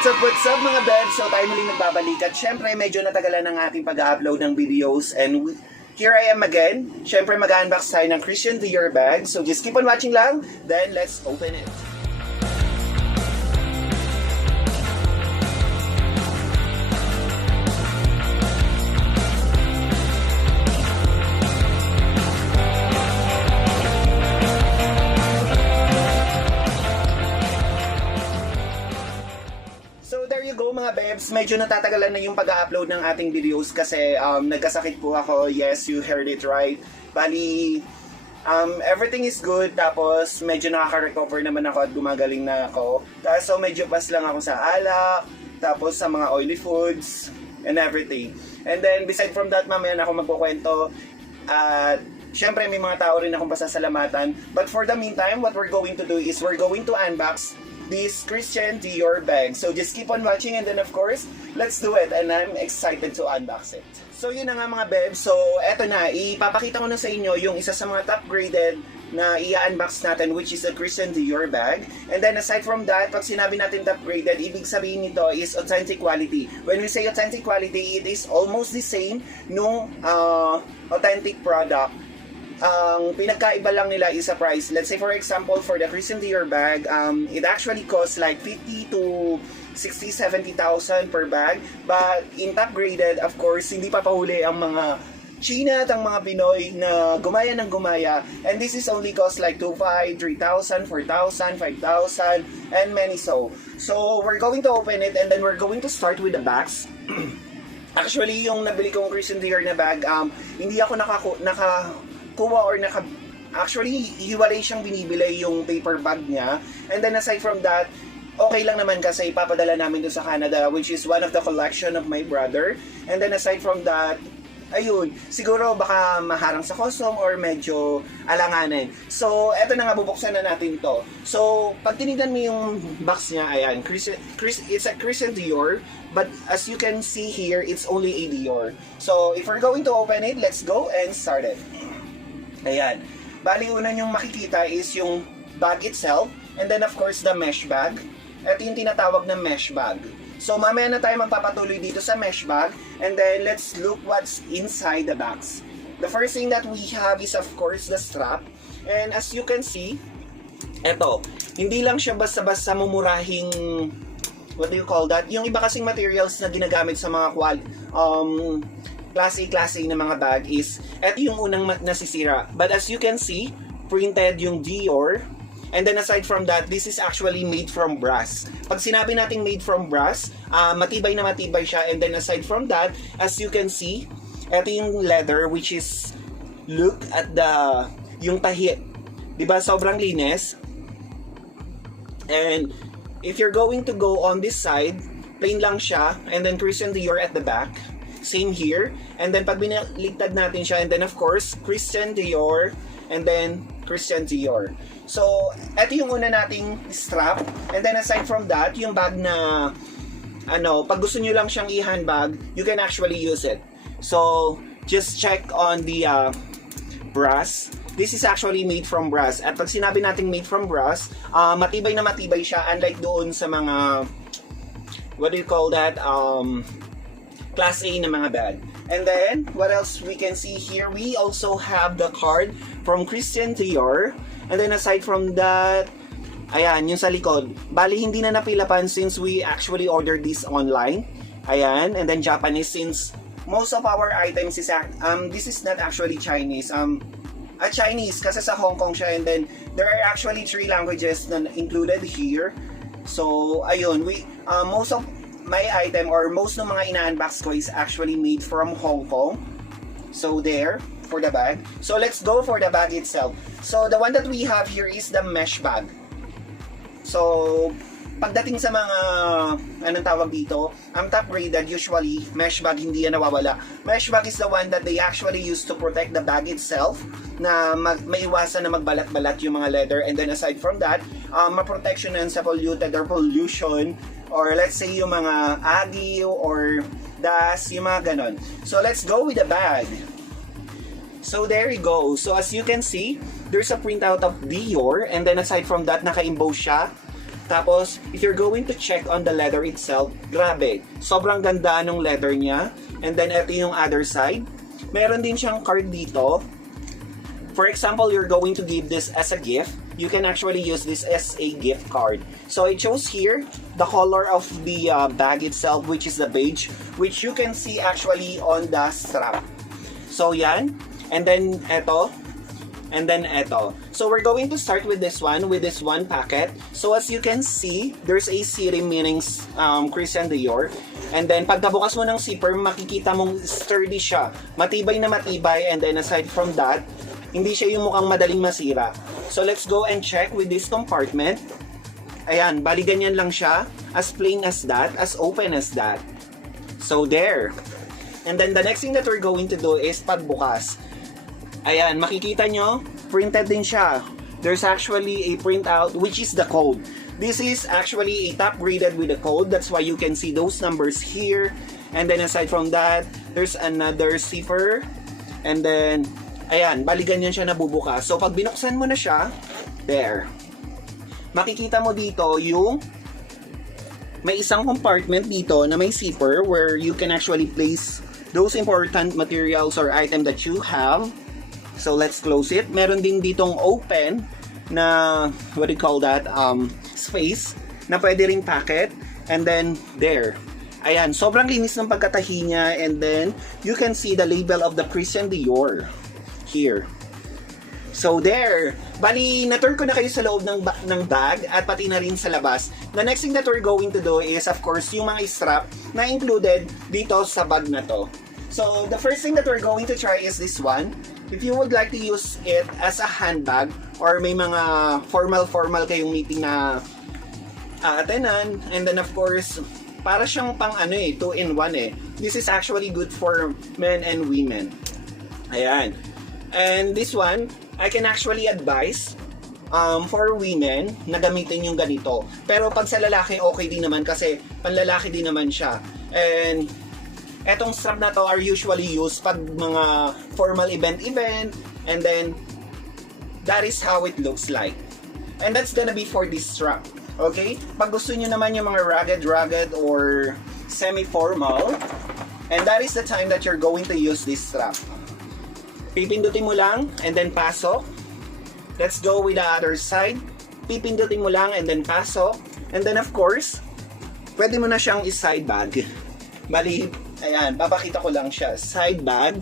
What's up mga bebs? So tayo muling nagbabalik at syempre medyo natagalan ng ating pag-upload ng videos and here I am again. Syempre mag-unbox tayo ng Christian DIOR bag. So just keep on watching lang, then let's open it. Mga bebs, medyo natatagalan na yung pag-upload ng ating videos kasi nagkasakit po ako. Yes, you heard it right. Bali, everything is good. Tapos, medyo nakaka-recover naman ako at gumagaling na ako. So, medyo pas lang ako sa alak, tapos sa mga oily foods, and everything. And then, beside from that, mamaya na ako magkukwento. At, syempre, may mga tao rin akong pasasalamatan. But for the meantime, what we're going to do is we're going to unbox this Christian DIOR bag. So just keep on watching and then of course, let's do it and I'm excited to unbox it. So yun na nga mga bebs. So eto na, ipapakita ko na sa inyo yung isa sa mga top graded na i-unbox natin which is the Christian DIOR bag. And then aside from that, pag sinabi natin top graded, ibig sabihin nito is authentic quality. When we say authentic quality, it is almost the same nung authentic product. Ang pinagkaiba lang nila is a price. Let's say for example, for the Christian DIOR bag, it actually costs like 50 to 60, 70,000 per bag. But in top graded, of course, hindi pa pahuli ang mga China at ang mga Pinoy na gumaya ng gumaya. And this is only cost like 2,500, 3,000, 4,000, 5,000, and many so. So we're going to open it and then we're going to start with the bags. Actually, yung nabili kong Christian DIOR na bag, hindi ako actually, hiwalay siyang binibili yung paper bag niya. And then aside from that, okay lang naman kasi ipapadala namin doon sa Canada, which is one of the collection of my brother. And then aside from that, ayun, siguro baka maharang sa custom or medyo alanganin. So, eto na nga, bubuksan na natin to. So, pag tinignan mo yung box niya, ayan, it's a Christian DIOR, but as you can see here, it's only a DIOR. So, if we're going to open it, let's go and start it. Ayan. Bali, una yung makikita is yung bag itself, and then of course the mesh bag. Ito yung tinatawag na mesh bag. So mamaya na tayo magpapatuloy dito sa mesh bag, and then let's look what's inside the bags. The first thing that we have is of course the strap, and as you can see, eto, hindi lang siya basta-basta mumurahing, what do you call that? Yung iba kasing materials na ginagamit sa mga Class A na mga bag is, eto yung unang nasisira. But as you can see, printed yung DIOR. And then aside from that, this is actually made from brass. Pag sinabi nating made from brass, matibay na matibay siya. And then aside from that, as you can see, eto yung leather which is, look at yung tahi. Diba? Sobrang linis. And if you're going to go on this side, plain lang siya. And then Christian DIOR at the back. Same here. And then pag binaligtad natin siya, and then of course Christian DIOR, and then Christian DIOR. So eto yung una nating strap. And then aside from that, yung bag na pag gusto nyo lang siyang i-handbag, you can actually use it. So just check on the brass. This is actually made from brass. At pag sinabi nating made from brass, matibay na matibay siya, unlike doon sa mga, what do you call that, Class A na mga bag. And then, what else we can see here? We also have the card from Christian DIOR. And then aside from that, ayan, yung sa likod. Bali, hindi na napilapan since we actually ordered this online. Ayan, and then Japanese since most of our items is, this is not actually Chinese. Chinese kasi sa Hong Kong siya, and then there are actually 3 languages na included here. So, ayun, most of my item or most ng mga ina-unbox ko is actually made from Hong Kong. So there, for the bag. So let's go for the bag itself. So the one that we have here is the mesh bag. So pagdating sa mga, anong tawag dito, top graded, usually mesh bag hindi yan nawawala. Mesh bag is the one that they actually use to protect the bag itself, na maiwasan na magbalat-balat yung mga leather. And then aside from that, ma-protection yan sa polluted or pollution, or let's say yung mga agyo or dust, yung mga ganon. So let's go with the bag. So there you go. So as you can see, there's a printout of DIOR, and then aside from that, naka-emboss siya. Tapos, if you're going to check on the leather itself, grabe, sobrang ganda ng leather niya. And then, ito yung other side. Meron din siyang card dito. For example, you're going to give this as a gift. You can actually use this as a gift card. So, I chose here the color of the bag itself, which is the beige, which you can see actually on the strap. So, yan. And then, eto. And then eto. So we're going to start with this one packet. So as you can see, there's a city meaning Christian Dior. And then pagkabukas mo ng zipper, makikita mong sturdy siya. Matibay na matibay. And then aside from that, hindi siya yung mukhang madaling masira. So let's go and check with this compartment. Ayan, bali ganyan lang siya. As plain as that, as open as that. So there. And then the next thing that we're going to do is pagbukas. Ayan, makikita nyo, printed din siya. There's actually a printout which is the code. This is actually a top graded with the code. That's why you can see those numbers here. And then aside from that, there's another zipper. And then, ayan, bali ganyan siya nabubukas. So pag binuksan mo na siya, there. Makikita mo dito yung may isang compartment dito na may zipper where you can actually place those important materials or item that you have. So let's close it. Meron din ditong open na what do you call that? Space na pwede ring packet. And then there. Ayan, sobrang linis ng pagkatahi niya. And then you can see the label of the Christian Dior here. So there. Bali, na-tour ko na kayo sa loob ng bag at pati na rin sa labas. The next thing that we're going to do is of course yung mga strap na included dito sa bag na to. So the first thing that we're going to try is this one. If you would like to use it as a handbag or may mga formal kayong meeting na attenan, and then of course, para siyang pang 2-in-1 This is actually good for men and women. Ayan. And this one, I can actually advise for women na gamitin yung ganito. Pero pag sa lalaki, okay din naman kasi panlalaki din naman siya. And etong strap na to are usually used pag mga formal event, and then that is how it looks like. And that's gonna be for this strap. Okay? Pag gusto nyo naman yung mga rugged or semi-formal, and that is the time that you're going to use this strap. Pipindutin mo lang, and then pasok. Let's go with the other side. Pipindutin mo lang, and then pasok. And then of course, pwede mo na siyang i-side bag. Bali, ayan, papakita ko lang siya. Side bag.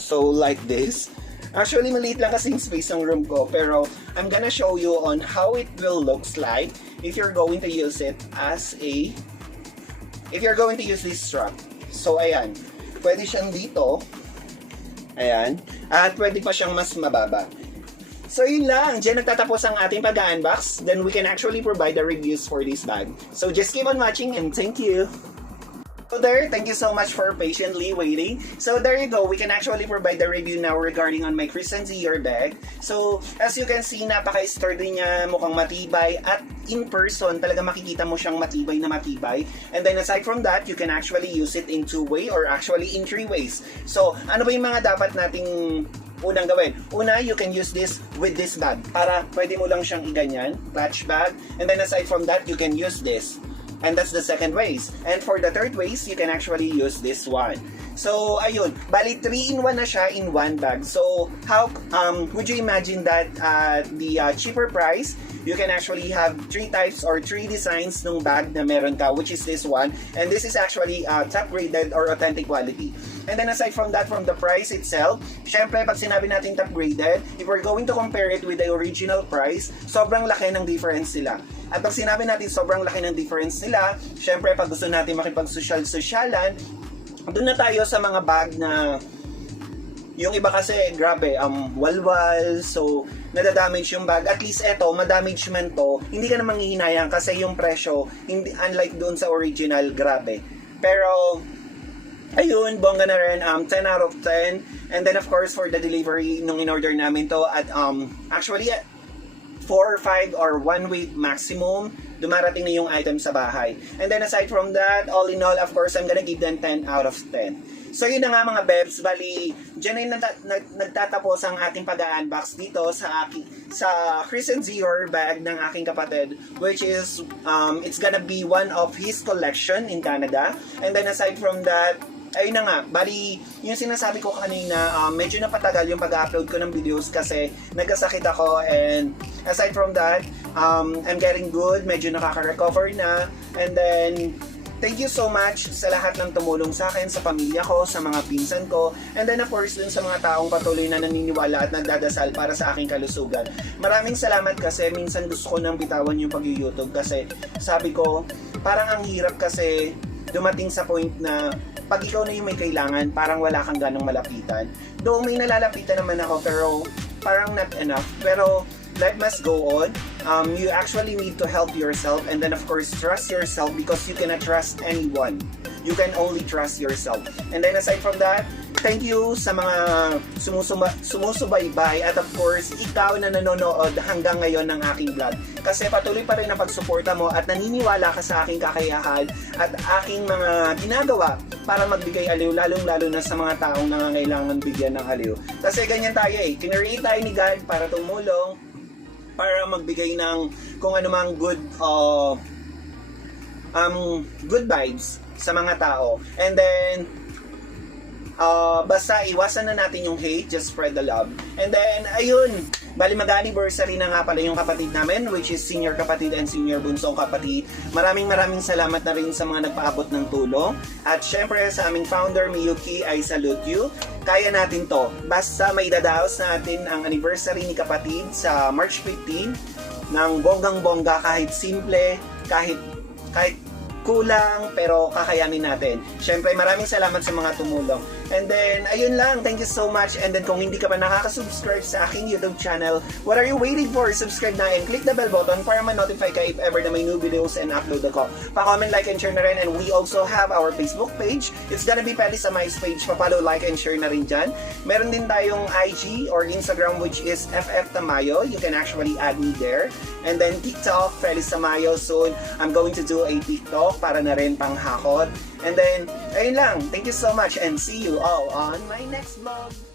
So, like this. Actually, maliit lang kasi yung space ng room ko. Pero, I'm gonna show you on how it will looks like if you're going to use it as a... If you're going to use this strap. So, ayan. Pwede siyang dito. Ayan. At pwede pa siyang mas mababa. So, yun lang. Diyan nagtatapos ang ating pag-unbox. Then, we can actually provide the reviews for this bag. So, just keep on watching and thank you. So there, thank you so much for patiently waiting. So there you go, we can actually provide the review now regarding on my Christian Dior bag. So as you can see, napaka-sturdy niya, mukhang matibay, at in person, talaga makikita mo siyang matibay na matibay. And then aside from that, you can actually use it in 2-way or actually in 3 ways. So ano ba yung mga dapat nating unang gawin? Una, you can use this with this bag. Para pwede mo lang siyang iganyan, clutch bag. And then aside from that, you can use this. And that's the second ways. And for the third ways, you can actually use this one. So, ayun. Bali, 3-in-1 na siya in one bag. So, how would you imagine that at the cheaper price, you can actually have 3 types or 3 designs ng bag na meron ka, which is this one. And this is actually top graded or authentic quality. And then aside from that, from the price itself, syempre, pag sinabi natin top graded, if we're going to compare it with the original price, sobrang laki ng difference nila. At pag sinabi natin sobrang laki ng difference nila, syempre, pag gusto natin makipag-social-socialan, doon na tayo sa mga bag na yung iba kasi, grabe, walwal, so nadadamage yung bag. At least eto, madamage man to, hindi ka na manghihinayang kasi yung presyo, hindi, unlike doon sa original, grabe. Pero, ayun, bongga na rin, 10 out of 10. And then of course, for the delivery, nung in-order namin to, at actually, 4 or 5 or 1 week maximum, dumarating na yung item sa bahay. And then aside from that, all in all, of course, I'm gonna give them 10 out of 10. So yun na nga mga bebs, bali dyan ay nagtatapos ang ating pag-unbox dito sa Christian Dior bag ng aking kapatid, which is it's gonna be one of his collection in Canada. And then aside from that, ayun na nga, bali yung sinasabi ko kanina, medyo napatagal yung pag-upload ko ng videos kasi nagkasakit ako, and aside from that, I'm getting good, medyo nakaka-recover na. And then thank you so much sa lahat ng tumulong sa akin, sa pamilya ko, sa mga pinsan ko, and then of course dun sa mga taong patuloy na naniniwala at nagdadasal para sa aking kalusugan. Maraming salamat kasi minsan gusto ko nang bitawan yung pag-YouTube kasi sabi ko, parang ang hirap kasi dumating sa point na pag ikaw na yung may kailangan, parang wala kang ganong malapitan. Though may nalalapitan naman ako, pero parang not enough. Pero life must go on. You actually need to help yourself, and then of course trust yourself, because you cannot trust anyone. You can only trust yourself. And then aside from that, thank you sa mga sumusubaybay, at of course ikaw na nanonood hanggang ngayon ng aking vlog, kasi patuloy pa rin ang pagsuporta mo at naniniwala ka sa aking kakayahan at aking mga ginagawa para magbigay aliw, lalong-lalo na sa mga taong nangangailangan bigyan ng aliw. Kasi ganyan tayo kinreate tayo ni God para tumulong, para magbigay ng kung anumang good vibes sa mga tao. And then basta iwasan na natin yung hate, just spread the love. And then ayun, bali mag-anniversary na nga pala yung kapatid namin, which is senior kapatid and senior bunsong kapatid. Maraming salamat na rin sa mga nagpaabot ng tulong. At syempre sa aming founder Miyuki, I salute you. Kaya natin to. Basta may dadaos natin ang anniversary ni kapatid sa March 15 ng bonggang-bongga, kahit simple, kahit kulang, pero kakayanin natin. Syempre, maraming salamat sa mga tumulong. And then, ayun lang. Thank you so much. And then, kung hindi ka pa nakaka-subscribe sa aking YouTube channel, what are you waiting for? Subscribe na and click the bell button para ma-notify ka if ever na may new videos and upload ako. Pa-comment, like, and share na rin. And we also have our Facebook page. It's gonna be Felice Tamayo's page. Pa-follow, like, and share na rin dyan. Meron din tayong IG or Instagram, which is FF Tamayo. You can actually add me there. And then, TikTok, Felice Tamayo. Soon, I'm going to do a TikTok para na rin pang hakot. And then, ayun lang. Thank you so much and see you all on my next vlog.